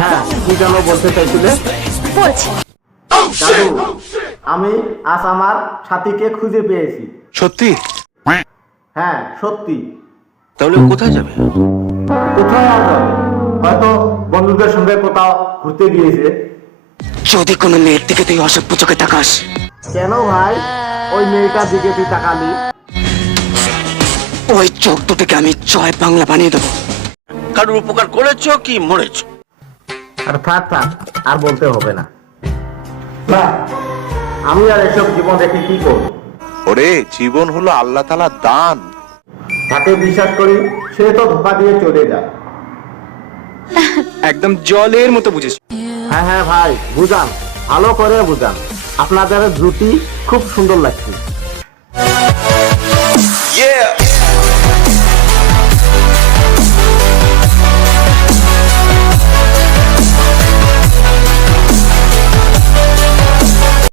হ্যাঁ, কি যেন বলতে চাইছিলে? বলছি দাদু, আমি আজ আমার সাথীকে খুঁজে পেয়েছি। সত্যি? হ্যাঁ, সত্যি। তাহলে কোথায় যাবে? কোথায় আর যাবে? হয়তো বন্ধুদের সঙ্গে কোথাও ঘুরতে গিয়েছে। যদি কোনো মেয়ের দিকে তুই অসভ্য চোখে তাকাস, কেন ভাই ওই মেয়েটার দিকে তুই তাকালি? ওই চোখ দুটোকে আমি জয় বাংলা বানিয়ে দেবো। কারোর উপকার করেছো কি মরেছো? আর থাক থাক, আর বলতে হবে না। না, আমি আর এসব জীবন রেখে কি করব? ওরে, জীবন হলো আল্লাহ তাআলার দান। তাকে বিশ্বাস করি, সে তো ধোকা দিয়ে চলে যায়। একদম জলের মতো বুঝেছ। হ্যাঁ হ্যাঁ ভাই, বুঝান, ভালো করে বুঝান। আপনাদের জুটি খুব সুন্দর লাগছে। Yeah!